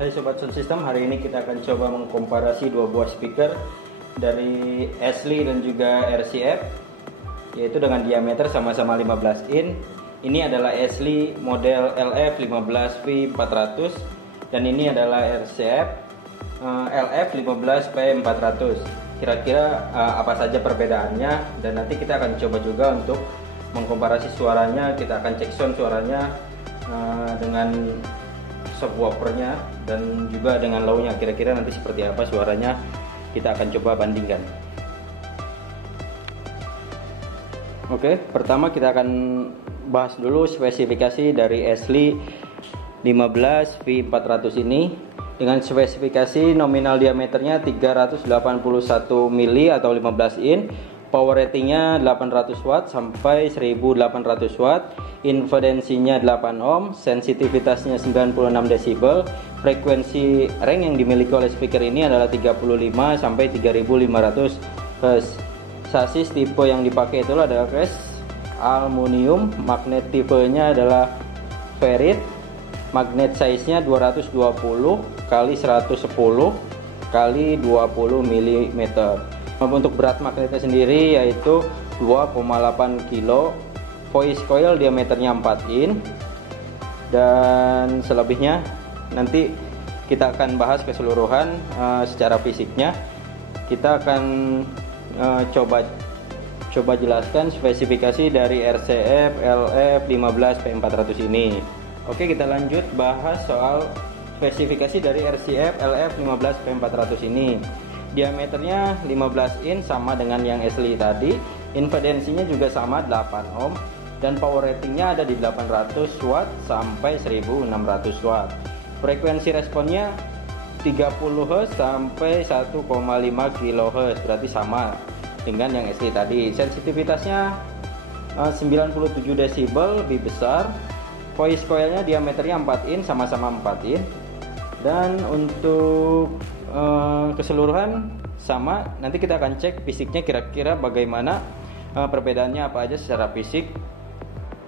Hai Sobat Sound System, hari ini kita akan coba mengkomparasi dua buah speaker dari Ashley dan juga RCF, yaitu dengan diameter sama-sama 15 in. Ini adalah Ashley model LF15V400 dan ini adalah RCF LF15P400. Kira-kira apa saja perbedaannya, dan nanti kita akan coba juga untuk mengkomparasi suaranya. Kita akan cek sound suaranya dengan subwoofernya dan juga dengan low-nya, kira-kira nanti seperti apa suaranya, kita akan coba bandingkan. Oke, pertama kita akan bahas dulu spesifikasi dari Ashley 15V400 ini. Dengan spesifikasi nominal diameternya 381 mili atau 15 in, power ratingnya 800 watt sampai 1800 watt, impedensinya 8 ohm, sensitivitasnya 96 desibel, frekuensi range yang dimiliki oleh speaker ini adalah 35 sampai 3500 Hz. Sasis tipe yang dipakai itu adalah case aluminium, magnet tipenya adalah ferrit, magnet size-nya 220 kali 110 kali 20 mm. Untuk berat magnetnya sendiri yaitu 2,8 kg, voice coil diameternya 4 in, dan selebihnya nanti kita akan bahas keseluruhan secara fisiknya. Kita akan coba jelaskan spesifikasi dari RCF LF15P400 ini. Oke, kita lanjut bahas soal spesifikasi dari RCF LF15P400 ini. Diameternya 15 in sama dengan yang Ashley tadi, impedensinya juga sama 8 ohm, dan power ratingnya ada di 800 watt sampai 1600 watt. Frekuensi responnya 30 Hz sampai 1,5 kHz, berarti sama dengan yang Ashley tadi. Sensitivitasnya 97 desibel, lebih besar. Voice coilnya diameternya 4 in, sama-sama 4 in. Dan untuk keseluruhan sama, nanti kita akan cek fisiknya kira-kira bagaimana, perbedaannya apa aja secara fisik.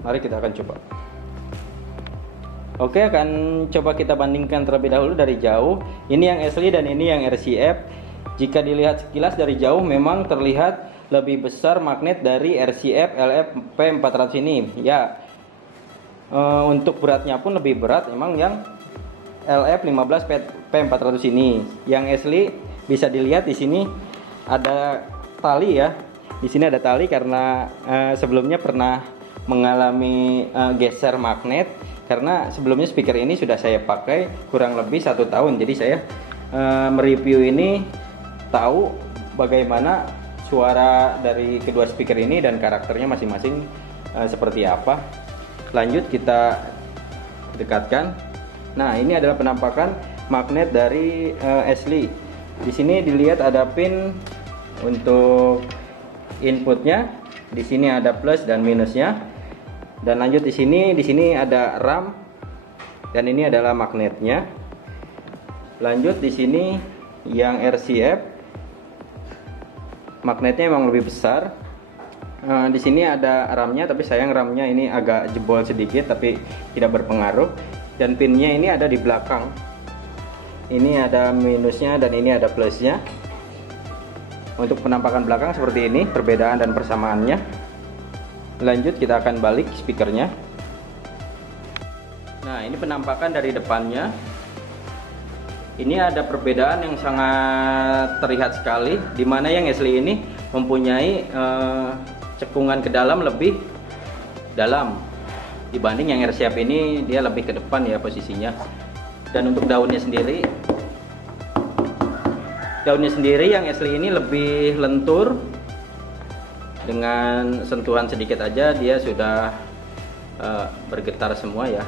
Mari kita akan coba. Oke, akan coba kita bandingkan terlebih dahulu dari jauh. Ini yang Ashley dan ini yang RCF. Jika dilihat sekilas dari jauh memang terlihat lebih besar magnet dari RCF LF-P400 ini. Ya, untuk beratnya pun lebih berat memang yang LF15P400 ini. Yang Ashley bisa dilihat di sini ada tali ya. Di sini ada tali karena sebelumnya pernah mengalami geser magnet, karena sebelumnya speaker ini sudah saya pakai kurang lebih 1 tahun. Jadi saya mereview ini tahu bagaimana suara dari kedua speaker ini dan karakternya masing-masing seperti apa. Lanjut kita dekatkan. Nah, ini adalah penampakan magnet dari Ashley. Di sini dilihat ada pin untuk inputnya. Di sini ada plus dan minusnya. Dan lanjut di sini ada RAM, dan ini adalah magnetnya. Lanjut di sini yang RCF, magnetnya memang lebih besar. Di sini ada RAM-nya, tapi sayang RAM-nya ini agak jebol sedikit, tapi tidak berpengaruh. Dan pinnya ini ada di belakang. Ini ada minusnya dan ini ada plusnya. Untuk penampakan belakang seperti ini, perbedaan dan persamaannya. Lanjut kita akan balik speakernya. Nah, ini penampakan dari depannya. Ini ada perbedaan yang sangat terlihat sekali, dimana yang Ashley ini mempunyai cekungan ke dalam lebih dalam dibanding yang RCF ini, dia lebih ke depan ya posisinya. Dan untuk daunnya sendiri yang Ashley ini lebih lentur, dengan sentuhan sedikit aja dia sudah bergetar semua ya.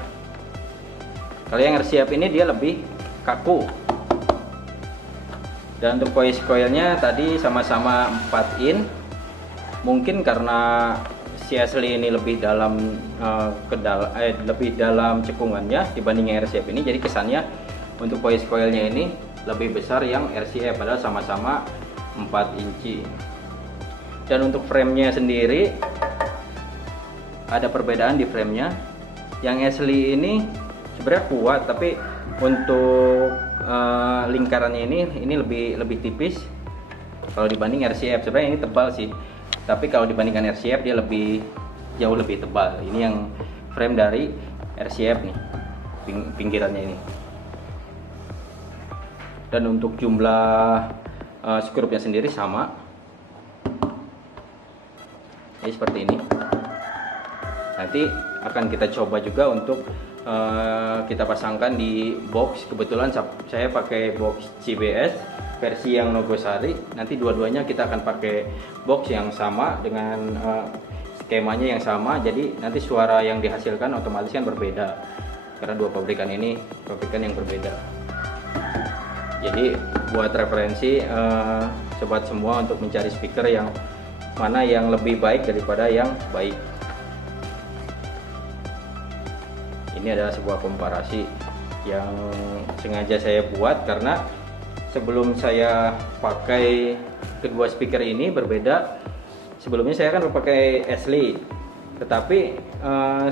Kalau yang RCF ini dia lebih kaku. Dan untuk voice coilnya tadi sama-sama 4 in, mungkin karena si Ashley ini lebih dalam lebih dalam cekungannya dibanding yang RCF ini, jadi kesannya untuk voice coilnya ini lebih besar yang RCF, padahal sama-sama 4 inci. Dan untuk framenya sendiri ada perbedaan di framenya. Yang Ashley ini sebenarnya kuat, tapi Untuk lingkarannya ini lebih tipis kalau dibanding RCF. Sebenarnya ini tebal sih, tapi kalau dibandingkan RCF dia jauh lebih tebal. Ini yang frame dari RCF nih, pinggirannya ini. Dan untuk jumlah skrupnya sendiri sama, ini seperti ini. Nanti akan kita coba juga untuk kita pasangkan di box. Kebetulan saya pakai box CBS versi yang Nogosari. Nanti dua-duanya kita akan pakai box yang sama dengan skemanya yang sama. Jadi nanti suara yang dihasilkan otomatis kan berbeda karena dua pabrikan ini pabrikan yang berbeda. Jadi buat referensi sobat semua untuk mencari speaker yang mana yang lebih baik daripada yang baik. Ini adalah sebuah komparasi yang sengaja saya buat karena sebelum saya pakai kedua speaker ini berbeda. Sebelumnya saya kan pakai Ashley, tetapi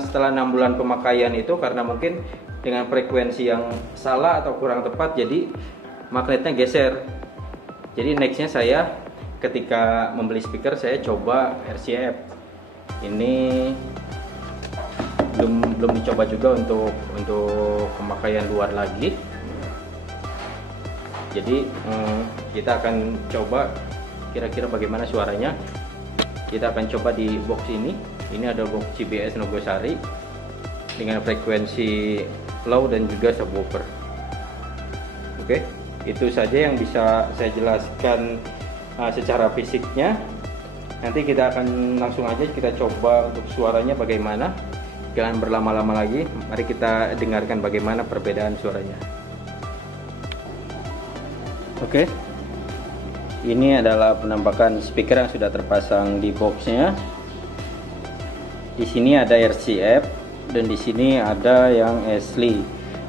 setelah 6 bulan pemakaian itu karena mungkin dengan frekuensi yang salah atau kurang tepat, jadi magnetnya geser. Jadi nextnya saya ketika membeli speaker saya coba RCF. Ini belum dicoba juga untuk pemakaian luar lagi. Jadi kita akan coba kira-kira bagaimana suaranya. Kita akan coba di box ini. Ini ada box CBS Nogosari dengan frekuensi low dan juga subwoofer. Oke, itu saja yang bisa saya jelaskan secara fisiknya. Nanti kita akan langsung aja kita coba untuk suaranya bagaimana. Jangan berlama-lama lagi, mari kita dengarkan bagaimana perbedaan suaranya. Oke, ini adalah penampakan speaker yang sudah terpasang di boxnya. Di sini ada RCF dan di sini ada yang Ashley.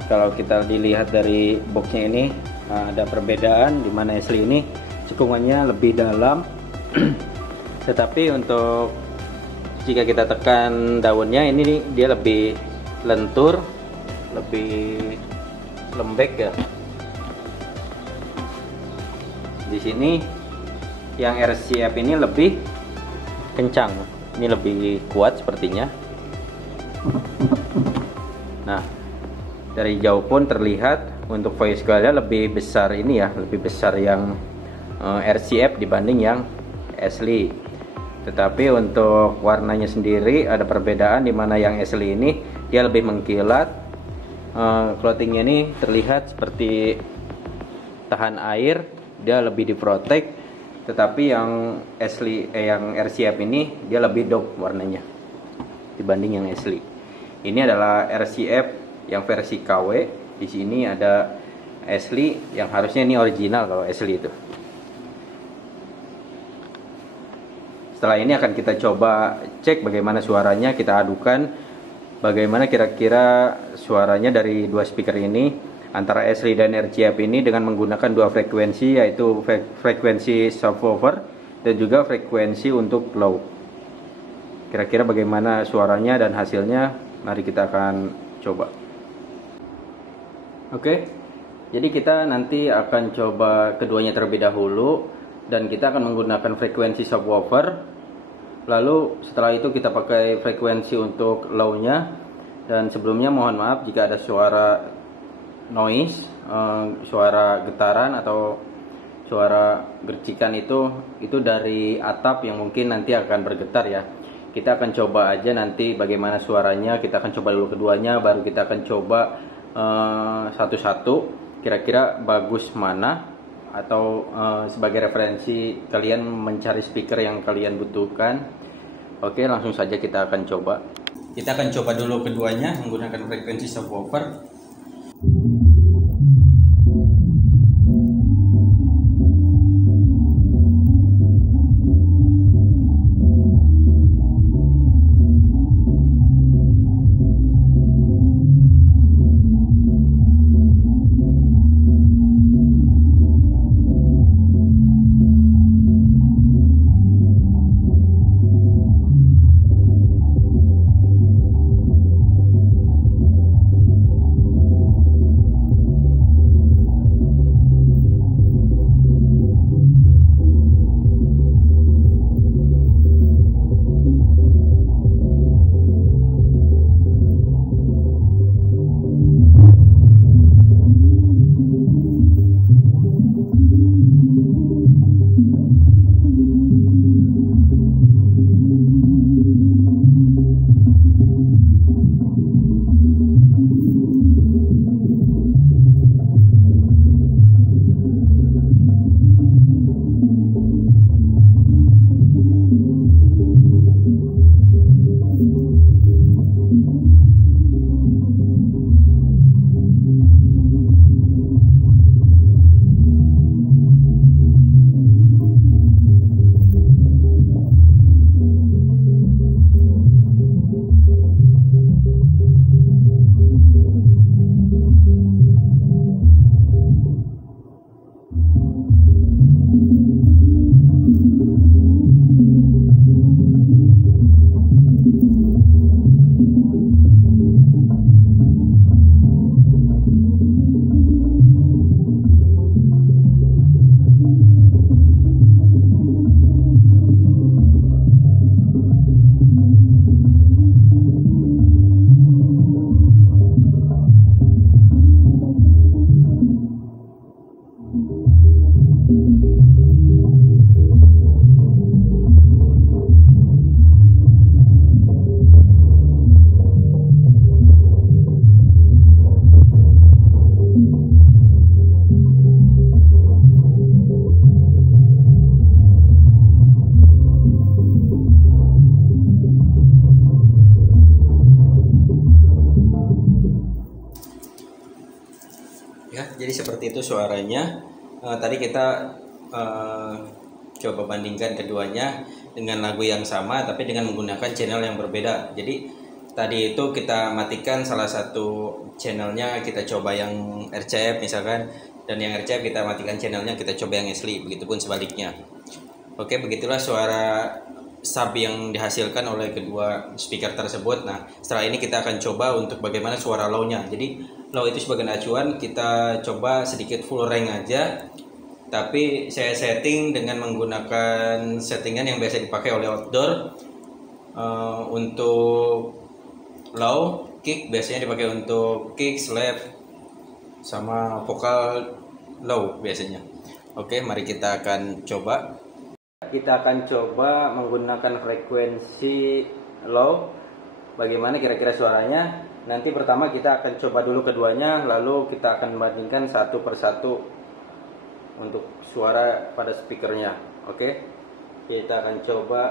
Kalau kita dilihat dari boxnya ini ada perbedaan di mana Ashley ini cekungannya lebih dalam, tetapi untuk jika kita tekan daunnya ini dia lebih lentur, lebih lembek ya. Di sini yang RCF ini lebih kencang, ini lebih kuat sepertinya. Nah, dari jauh pun terlihat untuk voice coilnya lebih besar ini ya, lebih besar yang RCF dibanding yang Ashley. Tetapi untuk warnanya sendiri ada perbedaan di mana yang Ashley ini dia lebih mengkilat. Clothingnya ini terlihat seperti tahan air, dia lebih diprotek. Tetapi yang Ashley yang RCF ini dia lebih dark warnanya dibanding yang Ashley. Ini adalah RCF yang versi KW. Di sini ada Ashley yang harusnya ini original kalau Ashley itu. Setelah ini akan kita coba cek bagaimana suaranya, kita adukan bagaimana kira-kira suaranya dari dua speaker ini antara Ashley dan RCF ini dengan menggunakan dua frekuensi, yaitu frekuensi subwoofer dan juga frekuensi untuk low. Kira-kira bagaimana suaranya dan hasilnya, mari kita akan coba. Oke, jadi kita nanti akan coba keduanya terlebih dahulu. Dan kita akan menggunakan frekuensi subwoofer. Lalu setelah itu kita pakai frekuensi untuk low-nya. Dan sebelumnya mohon maaf jika ada suara noise, suara getaran atau suara gercikan itu dari atap yang mungkin nanti akan bergetar ya. Kita akan coba aja nanti bagaimana suaranya. Kita akan coba dulu keduanya, baru kita akan coba satu-satu kira-kira bagus mana. Atau sebagai referensi kalian mencari speaker yang kalian butuhkan. Oke, langsung saja kita akan coba. Kita akan coba dulu keduanya menggunakan frekuensi subwoofer. Ya, jadi seperti itu suaranya. Tadi kita coba bandingkan keduanya dengan lagu yang sama tapi dengan menggunakan channel yang berbeda. Jadi tadi itu kita matikan salah satu channelnya, kita coba yang RCF misalkan, dan yang RCF kita matikan channelnya, kita coba yang asli, begitupun sebaliknya. Oke, begitulah suara sub yang dihasilkan oleh kedua speaker tersebut. Nah, setelah ini kita akan coba untuk bagaimana suara low-nya. Jadi low itu sebagai acuan, kita coba sedikit full rank aja, tapi saya setting dengan menggunakan settingan yang biasa dipakai oleh outdoor. Untuk low, kick biasanya dipakai untuk kick, slap, sama vokal low biasanya. Oke, mari kita akan coba. Kita akan coba menggunakan frekuensi low. Bagaimana kira-kira suaranya? Nanti pertama kita akan coba dulu keduanya, lalu kita akan bandingkan satu persatu untuk suara pada speakernya. Oke, kita akan coba.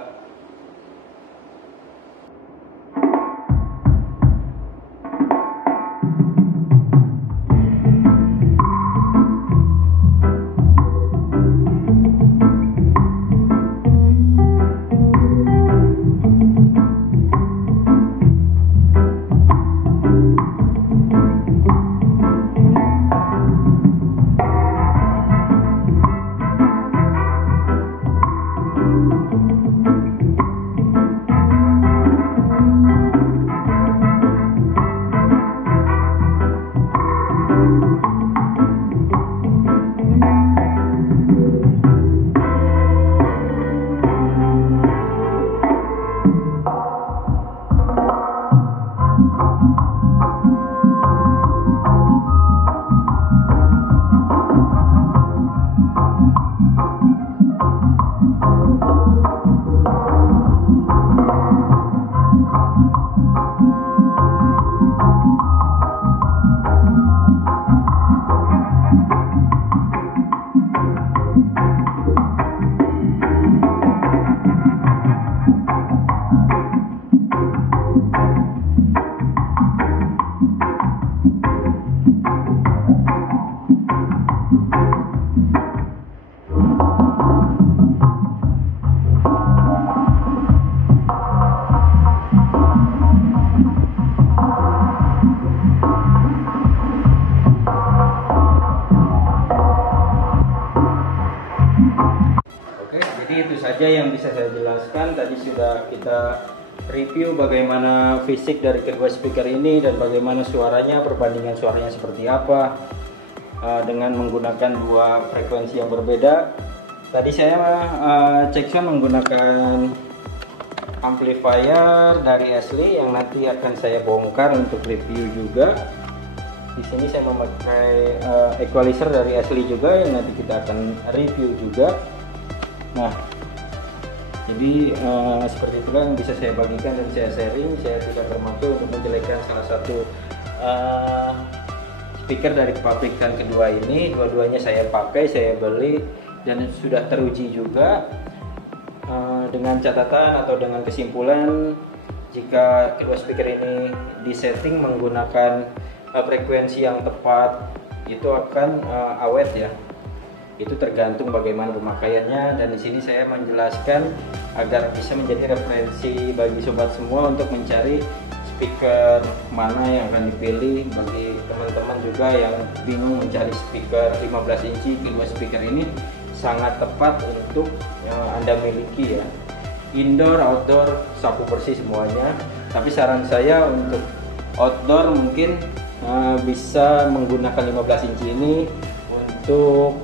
Itu saja yang bisa saya jelaskan. Tadi sudah kita review bagaimana fisik dari kedua speaker ini dan bagaimana suaranya, perbandingan suaranya seperti apa dengan menggunakan dua frekuensi yang berbeda. Tadi saya cek sound menggunakan amplifier dari Ashley yang nanti akan saya bongkar untuk review juga. Di sini saya memakai equalizer dari Ashley juga yang nanti kita akan review juga. Nah, jadi seperti itulah yang bisa saya bagikan dan saya sharing. Saya tidak bermaksud untuk menjelekkan salah satu speaker dari pabrikan kedua ini. Dua-duanya saya pakai, saya beli dan sudah teruji juga. Dengan catatan atau dengan kesimpulan, jika kedua speaker ini disetting menggunakan frekuensi yang tepat, itu akan awet ya. Itu tergantung bagaimana pemakaiannya, dan di sini saya menjelaskan agar bisa menjadi referensi bagi sobat semua untuk mencari speaker mana yang akan dipilih. Bagi teman-teman juga yang bingung mencari speaker 15 inci, kedua speaker ini sangat tepat untuk Anda miliki ya. Indoor, outdoor, sapu bersih semuanya. Tapi saran saya untuk outdoor mungkin bisa menggunakan 15 inci ini untuk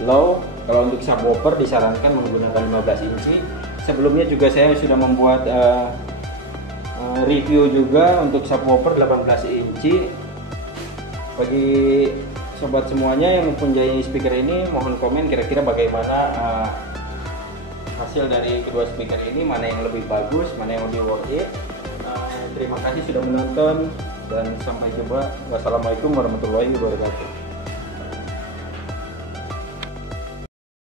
low. Kalau untuk subwoofer disarankan menggunakan 15 inci. Sebelumnya juga saya sudah membuat review juga untuk subwoofer 18 inci. Bagi sobat semuanya yang mempunyai speaker ini, mohon komen kira-kira bagaimana hasil dari kedua speaker ini, mana yang lebih bagus, mana yang lebih worth it. Terima kasih sudah menonton dan sampai jumpa. Wassalamualaikum warahmatullahi wabarakatuh.